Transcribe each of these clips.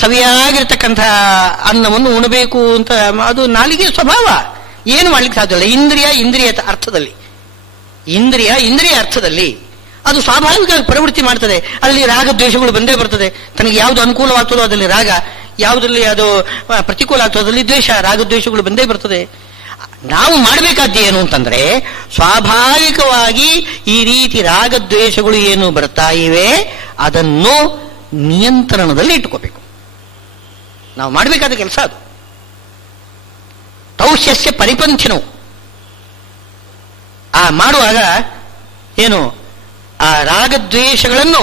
ಸವಿಯಾಗಿರ್ತಕ್ಕಂಥ ಅನ್ನವನ್ನು ಉಣಬೇಕು ಅಂತ ಅದು ನಾಲಿಗೆ ಸ್ವಭಾವ, ಏನು ಮಾಡ್ಲಿಕ್ಕೆ ಸಾಧ್ಯ ಇಲ್ಲ. ಇಂದ್ರಿಯ ಅರ್ಥದಲ್ಲಿ, ಇಂದ್ರಿಯ ಅರ್ಥದಲ್ಲಿ ಅದು ಸ್ವಾಭಾವಿಕವಾಗಿ ಪ್ರವೃತ್ತಿ ಮಾಡ್ತದೆ. ಅಲ್ಲಿ ರಾಗದ್ವೇಷಗಳು ಬಂದೇ ಬರ್ತದೆ. ತನಗೆ ಯಾವುದು ಅನುಕೂಲವಾಗ್ತದೋ ಅದರಲ್ಲಿ ರಾಗ, ಯಾವುದರಲ್ಲಿ ಅದು ಪ್ರತಿಕೂಲ ಆಗ್ತದೋ ಅದರಲ್ಲಿ ದ್ವೇಷ, ರಾಗದ್ವೇಷಗಳು ಬಂದೇ ಬರ್ತದೆ. ನಾವು ಮಾಡಬೇಕಾದ್ದೇನು ಅಂತಂದ್ರೆ, ಸ್ವಾಭಾವಿಕವಾಗಿ ಈ ರೀತಿ ರಾಗದ್ವೇಷಗಳು ಏನು ಬರ್ತಾ ಇವೆ ಅದನ್ನು ನಿಯಂತ್ರಣದಲ್ಲಿ ಇಟ್ಟುಕೋಬೇಕು. ನಾವು ಮಾಡಬೇಕಾದ ಕೆಲಸ ಅದು. ತೌಷ್ಯಸ್ಯ ಪರಿಪಂಥಿನವು. ಆ ಮಾಡುವಾಗ ಏನು, ಆ ರಾಗದ್ವೇಷಗಳನ್ನು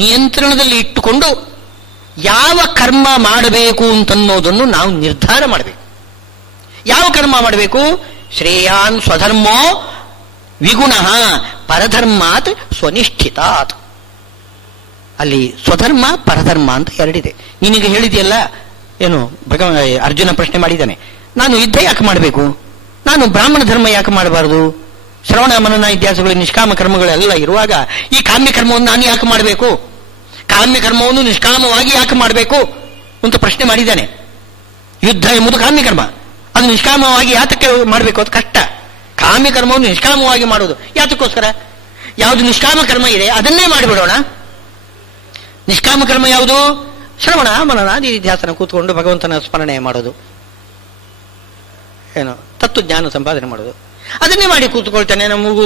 ನಿಯಂತ್ರಣದಲ್ಲಿ ಇಟ್ಟುಕೊಂಡು ಯಾವ ಕರ್ಮ ಮಾಡಬೇಕು ಅಂತನ್ನೋದನ್ನು ನಾವು ನಿರ್ಧಾರ ಮಾಡಬೇಕು. ಯಾವ ಕರ್ಮ ಮಾಡಬೇಕು? ಶ್ರೇಯಾನ್ ಸ್ವಧರ್ಮೋ ವಿಗುಣ ಪರಧರ್ಮಾತ್ ಸ್ವನಿಷ್ಠಿತಾತ್. ಅಲ್ಲಿ ಸ್ವಧರ್ಮ ಪರಧರ್ಮ ಅಂತ ಎರಡಿದೆ. ನಿನಗೆ ಹೇಳಿದೆಯಲ್ಲ, ಏನು ಅರ್ಜುನ ಪ್ರಶ್ನೆ ಮಾಡಿದ್ದಾನೆ, ನಾನು ಯುದ್ಧ ಯಾಕೆ ಮಾಡಬೇಕು, ನಾನು ಬ್ರಾಹ್ಮಣ ಧರ್ಮ ಯಾಕೆ ಮಾಡಬಾರದು, ಶ್ರವಣ ಮನನ ಇತ್ಯಾಸಗಳು ನಿಷ್ಕಾಮ ಕರ್ಮಗಳೆಲ್ಲ ಇರುವಾಗ ಈ ಕಾಮ್ಯ ಕರ್ಮವನ್ನು ನಾನು ಯಾಕೆ ಮಾಡಬೇಕು, ಕಾಮ್ಯ ಕರ್ಮವನ್ನು ನಿಷ್ಕಾಮವಾಗಿ ಯಾಕೆ ಮಾಡಬೇಕು ಅಂತ ಪ್ರಶ್ನೆ ಮಾಡಿದ್ದಾನೆ. ಯುದ್ಧ ಎಂಬುದು ಕಾಮ್ಯ ಕರ್ಮ, ಅದು ನಿಷ್ಕಾಮವಾಗಿ ಯಾತಕ್ಕೆ ಮಾಡಬೇಕು? ಅದು ಕಷ್ಟ. ಕಾಮ್ಯ ಕರ್ಮವನ್ನು ನಿಷ್ಕಾಮವಾಗಿ ಮಾಡುವುದು ಯಾತಕ್ಕೋಸ್ಕರ? ಯಾವುದು ನಿಷ್ಕಾಮ ಕರ್ಮ ಇದೆ ಅದನ್ನೇ ಮಾಡಿಬಿಡೋಣ. ನಿಷ್ಕಾಮ ಕರ್ಮ ಯಾವುದು? ಶ್ರವಣ ಮನನ ನಿಧಿಧ್ಯಾಸನ, ಕೂತ್ಕೊಂಡು ಭಗವಂತನ ಸ್ಮರಣೆ ಮಾಡೋದು, ಏನು ತತ್ವಜ್ಞಾನ ಸಂಪಾದನೆ ಮಾಡೋದು, ಅದನ್ನೇ ಮಾಡಿ ಕೂತ್ಕೊಳ್ತೇನೆ. ಮೂಗು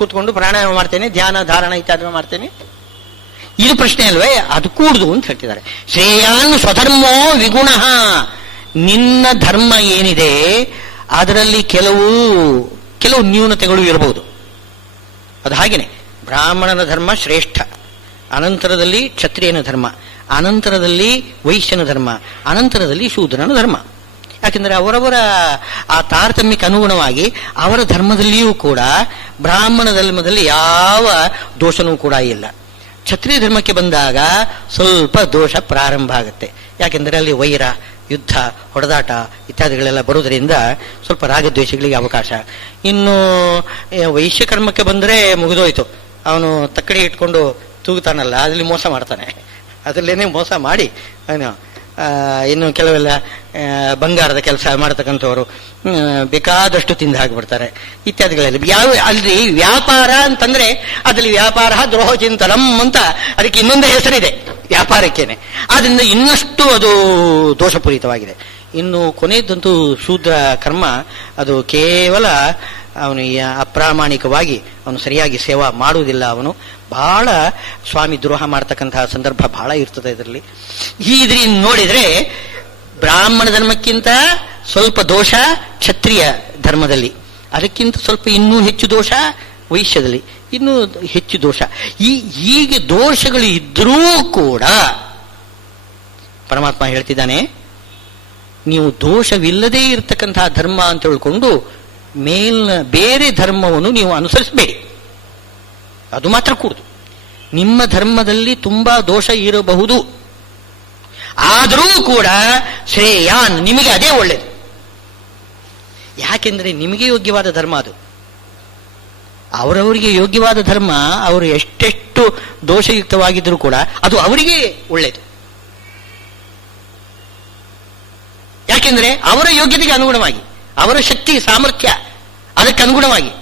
ಕೂತ್ಕೊಂಡು ಪ್ರಾಣಾಯಾಮ ಮಾಡ್ತೇನೆ, ಧ್ಯಾನ ಧಾರಣ ಇತ್ಯಾದಿ ಮಾಡ್ತೇನೆ. ಇದು ಪ್ರಶ್ನೆ ಅಲ್ವೇ? ಅದು ಕೂಡುದು ಅಂತ ಹೇಳ್ತಿದ್ದಾರೆ. ಶ್ರೇಯಾನ್ ಸ್ವಧರ್ಮೋ ವಿಗುಣ. ನಿನ್ನ ಧರ್ಮ ಏನಿದೆ ಅದರಲ್ಲಿ ಕೆಲವು ನ್ಯೂನತೆಗಳು ಇರಬಹುದು. ಅದು ಹಾಗೇನೆ. ಬ್ರಾಹ್ಮಣನ ಧರ್ಮ ಶ್ರೇಷ್ಠ, ಅನಂತರದಲ್ಲಿ ಕ್ಷತ್ರಿಯನ ಧರ್ಮ, ಅನಂತರದಲ್ಲಿ ವೈಶ್ಯನ ಧರ್ಮ, ಅನಂತರದಲ್ಲಿ ಶೂದ್ರನ ಧರ್ಮ. ಯಾಕೆಂದರೆ ಅವರವರ ಆ ತಾರತಮ್ಯಕ್ಕೆ ಅನುಗುಣವಾಗಿ ಅವರ ಧರ್ಮದಲ್ಲಿಯೂ ಕೂಡ ಬ್ರಾಹ್ಮಣ ಧರ್ಮದಲ್ಲಿ ಯಾವ ದೋಷನೂ ಕೂಡ ಇಲ್ಲ. ಕ್ಷತ್ರಿಯ ಧರ್ಮಕ್ಕೆ ಬಂದಾಗ ಸ್ವಲ್ಪ ದೋಷ ಪ್ರಾರಂಭ ಆಗುತ್ತೆ. ಯಾಕೆಂದರೆ ಅಲ್ಲಿ ವೈರ, ಯುದ್ಧ, ಹೊಡೆದಾಟ ಇತ್ಯಾದಿಗಳೆಲ್ಲ ಬರುವುದರಿಂದ ಸ್ವಲ್ಪ ರಾಗದ್ವೇಷಗಳಿಗೆ ಅವಕಾಶ. ಇನ್ನು ವೈಶ್ಯ ಕರ್ಮಕ್ಕೆ ಬಂದರೆ ಮುಗಿದೋಯ್ತು. ಅವನು ತಕ್ಕಡಿ ಇಟ್ಕೊಂಡು ತೂಗುತ್ತಾನಲ್ಲ, ಅದರಲ್ಲಿ ಮೋಸ ಮಾಡ್ತಾನೆ. ಅದರಲ್ಲೇನೆ ಮೋಸ ಮಾಡಿ ಇನ್ನು ಕೆಲವೆಲ್ಲ ಬಂಗಾರದ ಕೆಲಸ ಮಾಡತಕ್ಕಂಥವರು ಬೇಕಾದಷ್ಟು ತಿಂದು ಹಾಕಿಬಿಡ್ತಾರೆ ಇತ್ಯಾದಿಗಳೆಲ್ಲ. ಅಲ್ಲಿ ವ್ಯಾಪಾರ ಅಂತಂದ್ರೆ ಅದರಲ್ಲಿ ವ್ಯಾಪಾರ ದ್ರೋಹ ಚಿಂತನಂ ಅಂತ ಅದಕ್ಕೆ ಇನ್ನೊಂದು ಹೆಸರಿದೆ ವ್ಯಾಪಾರಕ್ಕೇನೆ. ಆದ್ರಿಂದ ಇನ್ನಷ್ಟು ಅದು ದೋಷಪೂರಿತವಾಗಿದೆ. ಇನ್ನು ಕೊನೆಯದಂತೂ ಶೂದ್ರ ಕರ್ಮ, ಅದು ಕೇವಲ ಅವನು ಅಪ್ರಾಮಾಣಿಕವಾಗಿ ಅವನು ಸರಿಯಾಗಿ ಸೇವಾ ಮಾಡುವುದಿಲ್ಲ. ಅವನು ಬಹಳ ಸ್ವಾಮಿ ದ್ರೋಹ ಮಾಡ್ತಕ್ಕಂತಹ ಸಂದರ್ಭ ಬಹಳ ಇರ್ತದೆ ಇದರಲ್ಲಿ. ಇದರಿಂದ ನೋಡಿದ್ರೆ ಬ್ರಾಹ್ಮಣ ಧರ್ಮಕ್ಕಿಂತ ಸ್ವಲ್ಪ ದೋಷ ಕ್ಷತ್ರಿಯ ಧರ್ಮದಲ್ಲಿ, ಅದಕ್ಕಿಂತ ಸ್ವಲ್ಪ ಇನ್ನೂ ಹೆಚ್ಚು ದೋಷ ವೈಶ್ಯದಲ್ಲಿ, ಇನ್ನೂ ಹೆಚ್ಚು ದೋಷ. ಹೀಗೆ ದೋಷಗಳು ಇದ್ರೂ ಕೂಡ ಪರಮಾತ್ಮ ಹೇಳ್ತಿದ್ದಾನೆ, ನೀವು ದೋಷವಿಲ್ಲದೇ ಇರತಕ್ಕಂತಹ ಧರ್ಮ ಅಂತ ಹೇಳ್ಕೊಂಡು ಬೇರೆ ಧರ್ಮವನ್ನು ನೀವು ಅನುಸರಿಸಬೇಡಿ. ಅದು ಮಾತ್ರ ಕೂಡುದು. ನಿಮ್ಮ ಧರ್ಮದಲ್ಲಿ ತುಂಬಾ ದೋಷ ಇರಬಹುದು, ಆದರೂ ಕೂಡ ಶ್ರೇಯಾನ್, ನಿಮಗೆ ಅದೇ ಒಳ್ಳೆಯದು. ಯಾಕೆಂದ್ರೆ ನಿಮಗೆ ಯೋಗ್ಯವಾದ ಧರ್ಮ ಅದು. ಅವರವರಿಗೆ ಯೋಗ್ಯವಾದ ಧರ್ಮ, ಅವರು ಎಷ್ಟೆಷ್ಟು ದೋಷಯುಕ್ತವಾಗಿದ್ದರೂ ಕೂಡ ಅದು ಅವರಿಗೆ ಒಳ್ಳೆಯದು. ಯಾಕೆಂದ್ರೆ ಅವರ ಯೋಗ್ಯತೆಗೆ ಅನುಗುಣವಾಗಿ, ಅವರ ಶಕ್ತಿ ಸಾಮರ್ಥ್ಯ ಅದಕ್ಕೆ ಅನುಗುಣವಾಗಿ.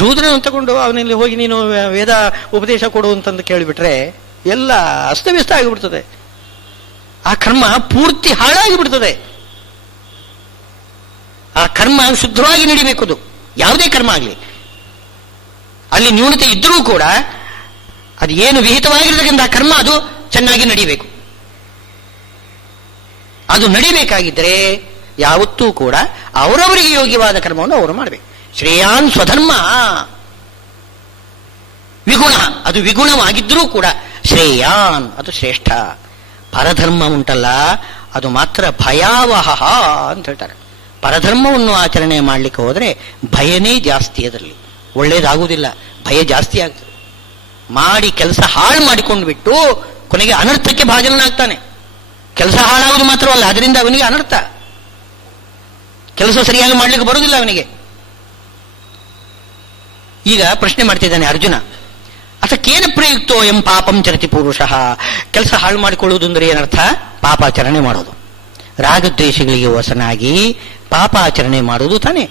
ಶೂದ್ರನ ತಗೊಂಡು ಅವನಲ್ಲಿ ಹೋಗಿ ನೀನು ವೇದ ಉಪದೇಶ ಕೊಡು ಅಂತಂದು ಕೇಳಿಬಿಟ್ರೆ ಎಲ್ಲ ಅಸ್ತವ್ಯಸ್ತ ಆಗಿಬಿಡ್ತದೆ. ಆ ಕರ್ಮ ಪೂರ್ತಿ ಹಾಳಾಗಿಬಿಡ್ತದೆ. ಆ ಕರ್ಮ ಶುದ್ಧವಾಗಿ ನಡಿಬೇಕದು, ಯಾವುದೇ ಕರ್ಮ ಆಗಲಿ. ಅಲ್ಲಿ ನ್ಯೂನತೆ ಇದ್ದರೂ ಕೂಡ ಅದು ಏನು ವಿಹಿತವಾಗಿರ್ತಕ್ಕಂಥ ಕರ್ಮ ಅದು ಚೆನ್ನಾಗಿ ನಡಿಬೇಕು. ಅದು ನಡಿಬೇಕಾಗಿದ್ದರೆ ಯಾವತ್ತೂ ಕೂಡ ಅವರವರಿಗೆ ಯೋಗ್ಯವಾದ ಕರ್ಮವನ್ನು ಅವರು ಮಾಡಬೇಕು. ಶ್ರೇಯಾನ್ ಸ್ವಧರ್ಮ ವಿಗುಣ, ಅದು ವಿಗುಣವಾಗಿದ್ದರೂ ಕೂಡ ಶ್ರೇಯಾನ್ ಅದು ಶ್ರೇಷ್ಠ. ಪರಧರ್ಮ ಉಂಟಲ್ಲ ಅದು ಮಾತ್ರ ಭಯಾವಹ ಅಂತ ಹೇಳ್ತಾರೆ. ಪರಧರ್ಮವನ್ನು ಆಚರಣೆ ಮಾಡಲಿಕ್ಕೆ ಹೋದರೆ ಭಯನೇ ಜಾಸ್ತಿ, ಅದರಲ್ಲಿ ಒಳ್ಳೇದಾಗುವುದಿಲ್ಲ, ಭಯ ಜಾಸ್ತಿ ಆಗ್ತದೆ. ಮಾಡಿ ಕೆಲಸ ಹಾಳು ಮಾಡಿಕೊಂಡು ಬಿಟ್ಟು ಕೊನೆಗೆ ಅನರ್ಥಕ್ಕೆ ಭಾಜನನಾಗ್ತಾನೆ. ಕೆಲಸ ಹಾಳಾಗುವುದು ಮಾತ್ರವಲ್ಲ, ಅದರಿಂದ ಅವನಿಗೆ ಅನರ್ಥ. ಕೆಲಸ ಸರಿಯಾಗಿ ಮಾಡ್ಲಿಕ್ಕೆ ಬರುವುದಿಲ್ಲ ಅವನಿಗೆ. ಈಗ ಪ್ರಶ್ನೆ ಮಾಡ್ತಿದ್ದಾನೆ ಅರ್ಜುನ. ಅದಕ್ಕೇನು ಪ್ರಯುಕ್ತೋ ಎಂ ಪಾಪಂ ಚರತಿ ಪುರುಷ. ಕೆಲಸ ಹಾಳು ಮಾಡಿಕೊಳ್ಳುವುದು ಅಂದ್ರೆ ಏನರ್ಥ? ಪಾಪಾಚರಣೆ ಮಾಡೋದು. ರಾಗದ್ವೇಷಗಳಿಗೆ ವಶನಾಗಿ ಪಾಪಾಚರಣೆ ಮಾಡುವುದು ತಾನೇ.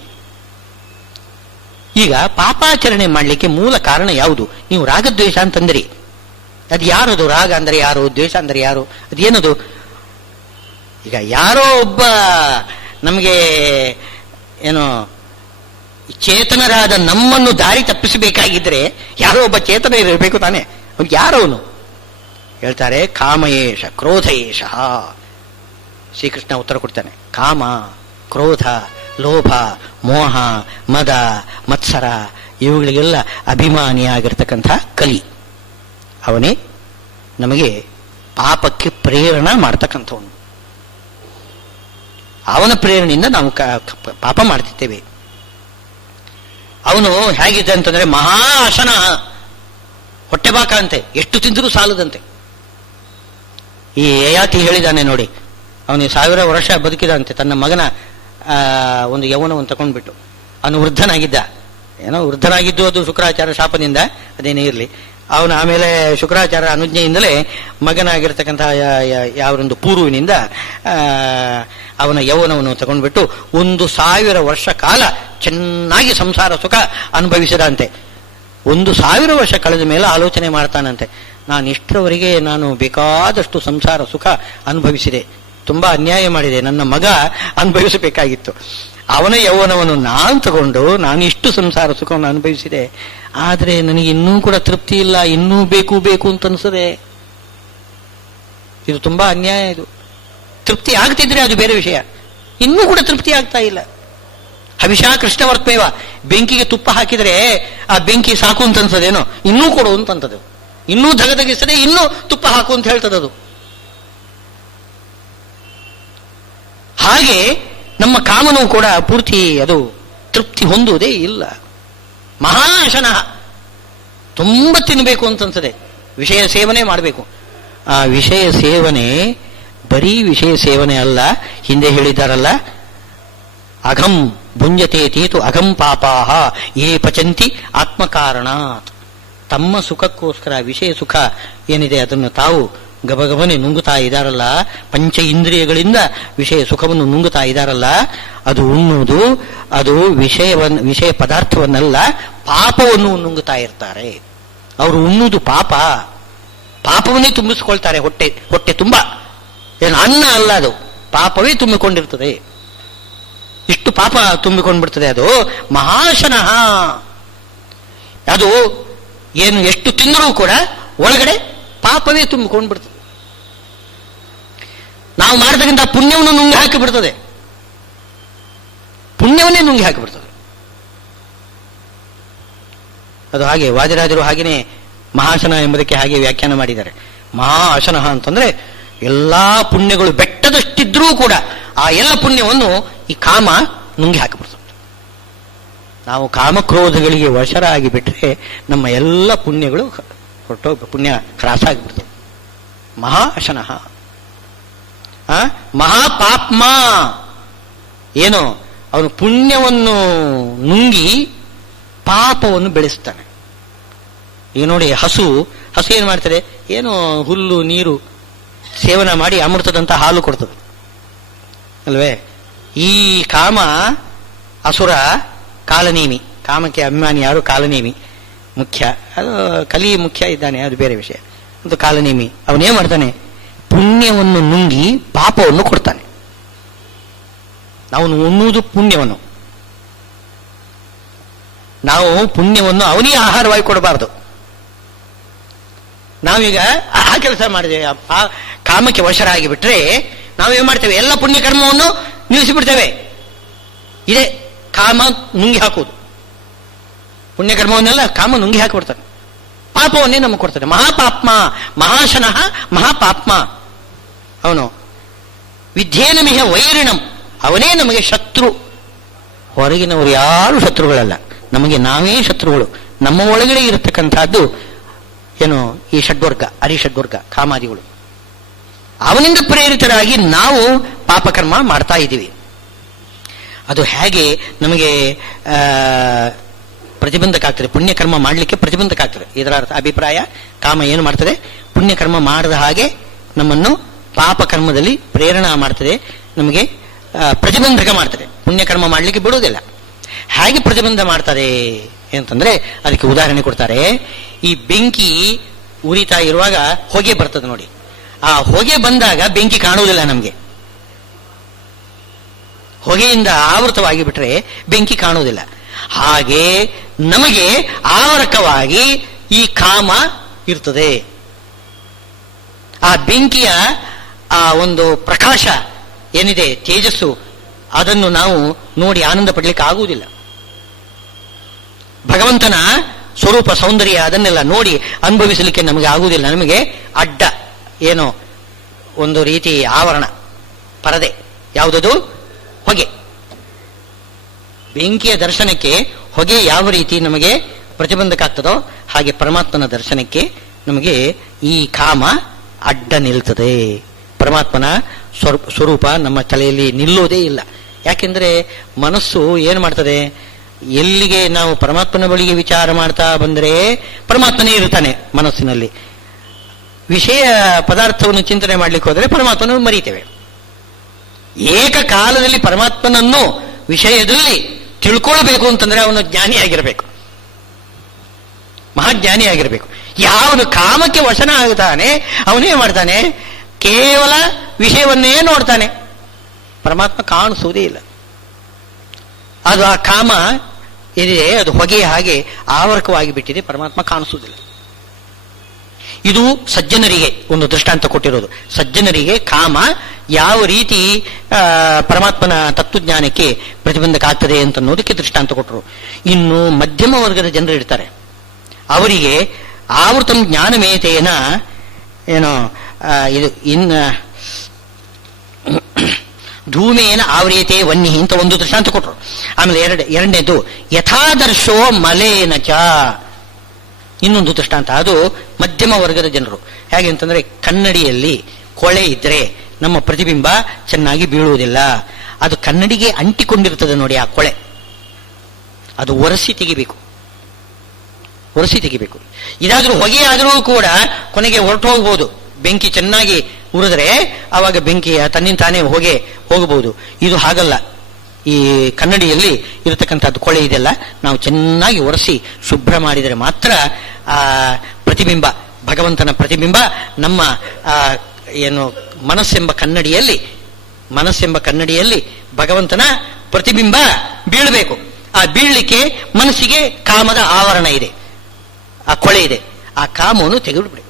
ಈಗ ಪಾಪಾಚರಣೆ ಮಾಡಲಿಕ್ಕೆ ಮೂಲ ಕಾರಣ ಯಾವುದು? ನೀವು ರಾಗದ್ವೇಷ ಅಂತಂದ್ರಿ, ಅದು ಯಾರದು? ರಾಗ ಅಂದ್ರೆ ಯಾರು? ದ್ವೇಷ ಅಂದ್ರೆ ಯಾರು? ಅದೇನದು? ಈಗ ಯಾರೋ ಒಬ್ಬ ನಮಗೆ ಏನೋ ಚೇತನರಾದ ನಮ್ಮನ್ನು ದಾರಿ ತಪ್ಪಿಸಬೇಕಾಗಿದ್ರೆ ಯಾರೋ ಒಬ್ಬ ಚೇತನ ಇರಬೇಕು ತಾನೆ. ಯಾರವನು? ಹೇಳ್ತಾರೆ ಕಾಮಯೇಷ ಕ್ರೋಧಯೇಷ. ಶ್ರೀಕೃಷ್ಣ ಉತ್ತರ ಕೊಡ್ತಾನೆ. ಕಾಮ, ಕ್ರೋಧ, ಲೋಭ, ಮೋಹ, ಮದ, ಮತ್ಸರ ಇವುಗಳಿಗೆಲ್ಲ ಅಭಿಮಾನಿಯಾಗಿರ್ತಕ್ಕಂಥ ಕಲಿ. ಅವನೇ ನಮಗೆ ಪಾಪಕ್ಕೆ ಪ್ರೇರಣೆ ಮಾಡ್ತಕ್ಕಂಥವನು. ಅವನ ಪ್ರೇರಣೆಯಿಂದ ನಾವು ಪಾಪ ಮಾಡ್ತಿದ್ದೇವೆ. ಅವನು ಹೇಗಿದೆ ಅಂತಂದ್ರೆ ಮಹಾಶನ, ಹೊಟ್ಟೆಬಾಕ ಅಂತೆ, ಎಷ್ಟು ತಿಂದರೂ ಸಾಲದಂತೆ. ಈ ಯಯಾತಿ ಹೇಳಿದಾನೆ ನೋಡಿ, ಅವನಿಗೆ 1000 ವರ್ಷ ಬದುಕಿದಂತೆ. ತನ್ನ ಮಗನ ಒಂದು ಯೌವನವನ್ನು ತಗೊಂಡ್ಬಿಟ್ಟು ಅವನು ವೃದ್ಧನಾಗಿದ್ದ. ಏನೋ ವೃದ್ಧನಾಗಿದ್ದು ಅದು ಶುಕ್ರಾಚಾರ್ಯ ಶಾಪದಿಂದ, ಅದೇನೇ ಇರಲಿ. ಅವನು ಆಮೇಲೆ ಶುಕ್ರಾಚಾರ್ಯ ಅನುಜ್ಞೆಯಿಂದಲೇ ಮಗನಾಗಿರ್ತಕ್ಕಂಥ ಯಾವೊಂದು ಪೂರ್ವಿನಿಂದ ಅವನ ಯೌವನವನ್ನು ತಗೊಂಡ್ಬಿಟ್ಟು 1000 ವರ್ಷ ಕಾಲ ಚೆನ್ನಾಗಿ ಸಂಸಾರ ಸುಖ ಅನುಭವಿಸಿದಂತೆ. 1000 ವರ್ಷ ಕಳೆದ ಮೇಲೆ ಆಲೋಚನೆ ಮಾಡ್ತಾನಂತೆ, ನಾನು ಇಷ್ಟರವರೆಗೆ ನಾನು ಬೇಕಾದಷ್ಟು ಸಂಸಾರ ಸುಖ ಅನುಭವಿಸಿದೆ, ತುಂಬಾ ಅನ್ಯಾಯ ಮಾಡಿದೆ, ನನ್ನ ಮಗ ಅನುಭವಿಸಬೇಕಾಗಿತ್ತು. ಅವನ ಯೌವನವನ್ನು ನಾನು ತಗೊಂಡು ನಾನು ಇಷ್ಟು ಸಂಸಾರ ಸುಖವನ್ನು ಅನುಭವಿಸಿದೆ, ಆದರೆ ನನಗೆ ಇನ್ನೂ ಕೂಡ ತೃಪ್ತಿ ಇಲ್ಲ, ಇನ್ನೂ ಬೇಕು ಬೇಕು ಅಂತ ಅನ್ಸದೆ. ಇದು ತುಂಬಾ ಅನ್ಯಾಯ. ಇದು ತೃಪ್ತಿ ಆಗ್ತಿದ್ರೆ ಅದು ಬೇರೆ ವಿಷಯ, ಇನ್ನೂ ಕೂಡ ತೃಪ್ತಿ ಆಗ್ತಾ ಇಲ್ಲ. ಹವಿಷಾ ಕೃಷ್ಣವರ್ತ್ಮೇವ, ಬೆಂಕಿಗೆ ತುಪ್ಪ ಹಾಕಿದರೆ ಆ ಬೆಂಕಿ ಸಾಕು ಅಂತ ಅನ್ಸದೇನೋ, ಇನ್ನೂ ಕೊಡು ಅಂತಂತದ್ದು, ಇನ್ನೂ ಧಗಧಗಿಸದೆ ಇನ್ನೂ ತುಪ್ಪ ಹಾಕು ಅಂತ ಹೇಳ್ತದದು. ಹಾಗೆ ನಮ್ಮ ಕಾಮನೂ ಕೂಡ ಪೂರ್ತಿ ಅದು ತೃಪ್ತಿ ಹೊಂದುವುದೇ ಇಲ್ಲ. ಮಹಾಶನ, ತುಂಬ ತಿನ್ನಬೇಕು ಅಂತನ್ಸದೆ, ವಿಷಯ ಸೇವನೆ ಮಾಡಬೇಕು. ಆ ವಿಷಯ ಸೇವನೆ ಬರೀ ವಿಷಯ ಸೇವನೆ ಅಲ್ಲ, ಹಿಂದೆ ಹೇಳಿದ್ದಾರಲ್ಲ, ಅಘಂ ಭುಂಜತೆ ತೀತು ಅಘಂ ಪಾಪಾಹ ಯೇ ಪಚಂತಿ ಆತ್ಮಕಾರಣಾತ್. ತಮ್ಮ ಸುಖಕ್ಕೋಸ್ಕರ ವಿಷಯ ಸುಖ ಏನಿದೆ ಅದನ್ನು ತಾವು ಗಬಗಬನೆ ನುಂಗುತ್ತಾ ಇದ್ದಾರಲ್ಲ, ಪಂಚ ಇಂದ್ರಿಯಗಳಿಂದ ವಿಷಯ ಸುಖವನ್ನು ನುಂಗುತ್ತಾ ಇದ್ದಾರಲ್ಲ, ಅದು ಉಣ್ಣುವುದು, ಅದು ವಿಷಯ ಪದಾರ್ಥವನ್ನಲ್ಲ, ಪಾಪವನ್ನು ನುಂಗುತ್ತಾ ಇರ್ತಾರೆ. ಅವರು ಉಣ್ಣುವುದು ಪಾಪವನ್ನೇ ತುಂಬಿಸಿಕೊಳ್ತಾರೆ. ಹೊಟ್ಟೆ ತುಂಬ ಏನು ಅನ್ನ ಅಲ್ಲ, ಅದು ಪಾಪವೇ ತುಂಬಿಕೊಂಡಿರ್ತದೆ. ಇಷ್ಟು ಪಾಪ ತುಂಬಿಕೊಂಡ್ಬಿಡ್ತದೆ. ಅದು ಮಹಾಶನಃ. ಅದು ಏನು ಎಷ್ಟು ತಿಂದರೂ ಕೂಡ ಒಳಗಡೆ ಪಾಪವೇ ತುಂಬಿಕೊಂಡ್ಬಿಡ್ತದೆ. ನಾವು ಮಾಡತಕ್ಕಂಥ ಪುಣ್ಯವನ್ನು ನುಂಗಿ ಹಾಕಿಬಿಡ್ತದೆ, ಪುಣ್ಯವನ್ನೇ ನುಂಗಿ ಹಾಕಿಬಿಡ್ತದೆ. ಅದು ಹಾಗೆ ವಾದಿರಾಜರು ಹಾಗೇನೆ ಮಹಾಶನ ಎಂಬುದಕ್ಕೆ ಹಾಗೆ ವ್ಯಾಖ್ಯಾನ ಮಾಡಿದ್ದಾರೆ. ಮಹಾಶನಃ ಅಂತಂದ್ರೆ ಎಲ್ಲಾ ಪುಣ್ಯಗಳು ಬೆಟ್ಟದಷ್ಟಿದ್ರೂ ಕೂಡ ಆ ಎಲ್ಲ ಪುಣ್ಯವನ್ನು ಈ ಕಾಮ ನುಂಗಿ ಹಾಕಿಬಿಡ್ತದೆ. ನಾವು ಕಾಮಕ್ರೋಧಗಳಿಗೆ ವಶರಾಗಿ ಬಿಟ್ರೆ ನಮ್ಮ ಎಲ್ಲ ಪುಣ್ಯಗಳು ಹೊರಟೋಗ, ಪುಣ್ಯ ಕ್ರಾಸ ಆಗಿಬಿಡ್ತದೆ. ಮಹಾಶನಃ. ಮಹಾಪಾಪ್ಮ ಏನು, ಅವನು ಪುಣ್ಯವನ್ನು ನುಂಗಿ ಪಾಪವನ್ನು ಬೆಳೆಸ್ತಾನೆ. ಈಗ ನೋಡಿ, ಹಸು ಏನು ಮಾಡ್ತದೆ? ಏನು ಹುಲ್ಲು ನೀರು ಸೇವನೆ ಮಾಡಿ ಅಮೃತದಂತ ಹಾಲು ಕೊಡ್ತದೆ ಅಲ್ವೇ? ಈ ಕಾಮ ಅಸುರ ಕಾಲನೇಮಿ, ಕಾಮಕ್ಕೆ ಅಭಿಮಾನಿ ಯಾರು? ಕಾಲನೇಮಿ ಮುಖ್ಯ. ಅದು ಕಲಿ ಮುಖ್ಯ ಇದ್ದಾನೆ, ಅದು ಬೇರೆ ವಿಷಯ. ಅದು ಕಾಲನೇಮಿ. ಅವನೇನ್ ಮಾಡ್ತಾನೆ? ಪುಣ್ಯವನ್ನು ನುಂಗಿ ಪಾಪವನ್ನು ಕೊಡ್ತಾನೆ. ನಾವು ಉಣ್ಣುವುದು ಪುಣ್ಯವನ್ನು, ನಾವು ಪುಣ್ಯವನ್ನು ಅವನಿಗೆ ಆಹಾರವಾಗಿ ಕೊಡಬಾರದು. ನಾವೀಗ ಆ ಕೆಲಸ ಮಾಡಿದೆ, ಕಾಮಕ್ಕೆ ವಶರಾಗಿ ಬಿಟ್ರೆ ನಾವೇನ್ ಮಾಡ್ತೇವೆ? ಎಲ್ಲ ಪುಣ್ಯ ಕರ್ಮವನ್ನು ನಿಲ್ಲಿಸಿಬಿಡ್ತೇವೆ. ಇದೇ ಕಾಮ ನುಂಗಿ ಹಾಕುವುದು. ಪುಣ್ಯಕರ್ಮವನ್ನೆಲ್ಲ ಕಾಮ ನುಂಗಿ ಹಾಕಿಬಿಡ್ತಾನೆ, ಪಾಪವನ್ನೇ ನಮಗೆ ಕೊಡ್ತಾನೆ. ಮಹಾಪಾಪ್ಮ, ಮಹಾಶನಃ ಮಹಾಪಾಪ್ಮ. ಅವನು ವಿದ್ಯೇನ ಮಿಹ ವೈರಿಣಂ, ಅವನೇ ನಮಗೆ ಶತ್ರು. ಹೊರಗಿನವರು ಯಾರು ಶತ್ರುಗಳಲ್ಲ, ನಮಗೆ ನಾವೇ ಶತ್ರುಗಳು. ನಮ್ಮ ಒಳಗಡೆ ಇರತಕ್ಕಂಥದ್ದು ಏನು? ಈ ಷಡ್ವರ್ಗ, ಅರಿಷಡ್ವರ್ಗ, ಕಾಮಾದಿಗಳು. ಅವನಿಂದ ಪ್ರೇರಿತರಾಗಿ ನಾವು ಪಾಪಕರ್ಮ ಮಾಡ್ತಾ ಇದ್ದೀವಿ. ಅದು ಹೇಗೆ ನಮಗೆ ಪ್ರತಿಬಂಧಕ ಆಗ್ತದೆ, ಪುಣ್ಯಕರ್ಮ ಮಾಡಲಿಕ್ಕೆ ಪ್ರತಿಬಂಧಕ ಆಗ್ತದೆ. ಇದರ ಅರ್ಥ ಅಭಿಪ್ರಾಯ, ಕಾಮ ಏನು ಮಾಡ್ತದೆ, ಪುಣ್ಯಕರ್ಮ ಮಾಡದ ಹಾಗೆ ನಮ್ಮನ್ನು ಪಾಪ ಕರ್ಮದಲ್ಲಿ ಪ್ರೇರಣಾ ಮಾಡ್ತದೆ, ನಮಗೆ ಪ್ರತಿಬಂಧಕ ಮಾಡ್ತದೆ, ಪುಣ್ಯಕರ್ಮ ಮಾಡಲಿಕ್ಕೆ ಬಿಡುವುದಿಲ್ಲ. ಹೇಗೆ ಪ್ರತಿಬಂಧ ಮಾಡ್ತದೆ ಅಂತಂದ್ರೆ ಅದಕ್ಕೆ ಉದಾಹರಣೆ ಕೊಡ್ತಾರೆ. ಈ ಬೆಂಕಿ ಉರಿತಾ ಇರುವಾಗ ಹೊಗೆ ಬರ್ತದೆ ನೋಡಿ, ಆ ಹೊಗೆ ಬಂದಾಗ ಬೆಂಕಿ ಕಾಣುವುದಿಲ್ಲ ನಮಗೆ. ಹೊಗೆಯಿಂದ ಆವೃತವಾಗಿ ಬಿಟ್ರೆ ಬೆಂಕಿ ಕಾಣುವುದಿಲ್ಲ. ಹಾಗೆ ನಮಗೆ ಆವರಕವಾಗಿ ಈ ಕಾಮ ಇರ್ತದೆ. ಆ ಬೆಂಕಿಯ ಆ ಒಂದು ಪ್ರಕಾಶ ಏನಿದೆ, ತೇಜಸ್ಸು, ಅದನ್ನು ನಾವು ನೋಡಿ ಆನಂದ ಪಡಲಿಕ್ಕೆ ಆಗುವುದಿಲ್ಲ. ಭಗವಂತನ ಸ್ವರೂಪ ಸೌಂದರ್ಯ ಅದನ್ನೆಲ್ಲ ನೋಡಿ ಅನುಭವಿಸಲಿಕ್ಕೆ ನಮಗೆ ಆಗುವುದಿಲ್ಲ. ನಮಗೆ ಅಡ್ಡ ಏನೋ ಒಂದು ರೀತಿ ಆವರಣ, ಪರದೆ. ಯಾವುದದು? ಹೊಗೆ. ಬೆಂಕಿಯ ದರ್ಶನಕ್ಕೆ ಹೊಗೆ ಯಾವ ರೀತಿ ನಮಗೆ ಪ್ರತಿಬಂಧಕ ಆಗ್ತದೋ ಹಾಗೆ ಪರಮಾತ್ಮನ ದರ್ಶನಕ್ಕೆ ನಮಗೆ ಈ ಕಾಮ ಅಡ್ಡ ನಿಲ್ತದೆ. ಪರಮಾತ್ಮನ ಸ್ವರೂಪ ನಮ್ಮ ತಲೆಯಲ್ಲಿ ನಿಲ್ಲೋದೇ ಇಲ್ಲ. ಯಾಕೆಂದ್ರೆ ಮನಸ್ಸು ಏನು ಮಾಡ್ತದೆ, ಎಲ್ಲಿಗೆ ನಾವು ಪರಮಾತ್ಮನ ಬಳಿಗೆ ವಿಚಾರ ಮಾಡ್ತಾ ಬಂದರೆ ಪರಮಾತ್ಮನೇ ಇರ್ತಾನೆ ಮನಸ್ಸಿನಲ್ಲಿ. ವಿಷಯ ಪದಾರ್ಥವನ್ನು ಚಿಂತನೆ ಮಾಡ್ಲಿಕ್ಕೆ ಹೋದರೆ ಪರಮಾತ್ಮನನ್ನು ಮರೀತೇವೆ. ಏಕಕಾಲದಲ್ಲಿ ಪರಮಾತ್ಮನನ್ನು ವಿಷಯದಲ್ಲಿ ತಿಳ್ಕೊಳ್ಬೇಕು ಅಂತಂದ್ರೆ ಅವನು ಜ್ಞಾನಿಯಾಗಿರಬೇಕು, ಮಹಾಜ್ಞಾನಿಯಾಗಿರಬೇಕು. ಯಾವನು ಕಾಮಕ್ಕೆ ವಶನ ಆಗುತ್ತಾನೆ ಅವನೇ ಮಾಡ್ತಾನೆ, ಕೇವಲ ವಿಷಯವನ್ನೇ ನೋಡ್ತಾನೆ, ಪರಮಾತ್ಮ ಕಾಣಿಸುವುದೇ ಇಲ್ಲ. ಅದು ಆ ಕಾಮ ಏನಿದೆ ಅದು ಹೊಗೆ ಹಾಗೆ ಆವರಕವಾಗಿ ಬಿಟ್ಟಿದೆ, ಪರಮಾತ್ಮ ಕಾಣಿಸುವುದಿಲ್ಲ. ಇದು ಸಜ್ಜನರಿಗೆ ಒಂದು ದೃಷ್ಟಾಂತ ಕೊಟ್ಟಿರೋದು. ಸಜ್ಜನರಿಗೆ ಕಾಮ ಯಾವ ರೀತಿ ಪರಮಾತ್ಮನ ತತ್ವಜ್ಞಾನಕ್ಕೆ ಪ್ರತಿಬಂಧಕ ಆಗ್ತದೆ ಅಂತ ಅನ್ನೋದಕ್ಕೆ ದೃಷ್ಟಾಂತ ಕೊಟ್ಟರು. ಇನ್ನು ಮಧ್ಯಮ ವರ್ಗದ ಜನರು ಇರ್ತಾರೆ, ಅವರಿಗೆ ಆವೃತಂ ಜ್ಞಾನಮೇತೇನ ಏನೋ ಇದು ಧೂಮೇನ ಆವ್ರಿಯತೆ ವನ್ನಿ ಅಂತ ಒಂದು ದೃಷ್ಟಾಂತ ಕೊಟ್ಟರು. ಆಮೇಲೆ ಎರಡನೇದು ಯಥಾದರ್ಶೋ ಮಲೇನ ಚ, ಇನ್ನೊಂದು ದೃಷ್ಟಾಂತ. ಅದು ಮಧ್ಯಮ ವರ್ಗದ ಜನರು. ಹೇಗೆ ಅಂತಂದ್ರೆ ಕನ್ನಡಿಯಲ್ಲಿ ಕೊಳೆ ಇದ್ರೆ ನಮ್ಮ ಪ್ರತಿಬಿಂಬ ಚೆನ್ನಾಗಿ ಬೀಳುವುದಿಲ್ಲ. ಅದು ಕನ್ನಡಿಗೆ ಅಂಟಿಕೊಂಡಿರ್ತದೆ ನೋಡಿ, ಆ ಕೊಳೆ ಅದು ಒರೆಸಿ ತೆಗಿಬೇಕು. ಇದಾದ್ರೂ ಹೊಗೆ ಆದರೂ ಕೂಡ ಕೊನೆಗೆ ಹೊರಟು ಹೋಗ್ಬೋದು. ಬೆಂಕಿ ಚೆನ್ನಾಗಿ ಉರಿದ್ರೆ ಆವಾಗ ಬೆಂಕಿಯ ತನ್ನಿಂದ ತಾನೇ ಹೊಗೆ ಹೋಗಬಹುದು. ಇದು ಹಾಗಲ್ಲ. ಈ ಕನ್ನಡಿಯಲ್ಲಿ ಇರತಕ್ಕಂಥದ್ದು ಕೊಳೆ ಇದೆಲ್ಲ ನಾವು ಚೆನ್ನಾಗಿ ಒರೆಸಿ ಶುಭ್ರ ಮಾಡಿದರೆ ಮಾತ್ರ ಆ ಪ್ರತಿಬಿಂಬ, ಭಗವಂತನ ಪ್ರತಿಬಿಂಬ ನಮ್ಮ ಏನು ಮನಸ್ಸೆಂಬ ಕನ್ನಡಿಯಲ್ಲಿ ಭಗವಂತನ ಪ್ರತಿಬಿಂಬ ಬೀಳಬೇಕು. ಆ ಬೀಳಲಿಕ್ಕೆ ಮನಸ್ಸಿಗೆ ಕಾಮದ ಆವರಣ ಇದೆ, ಆ ಕೊಳೆ ಇದೆ. ಆ ಕಾಮವನ್ನು ತೆಗೆದುಬಿಡಬೇಕು,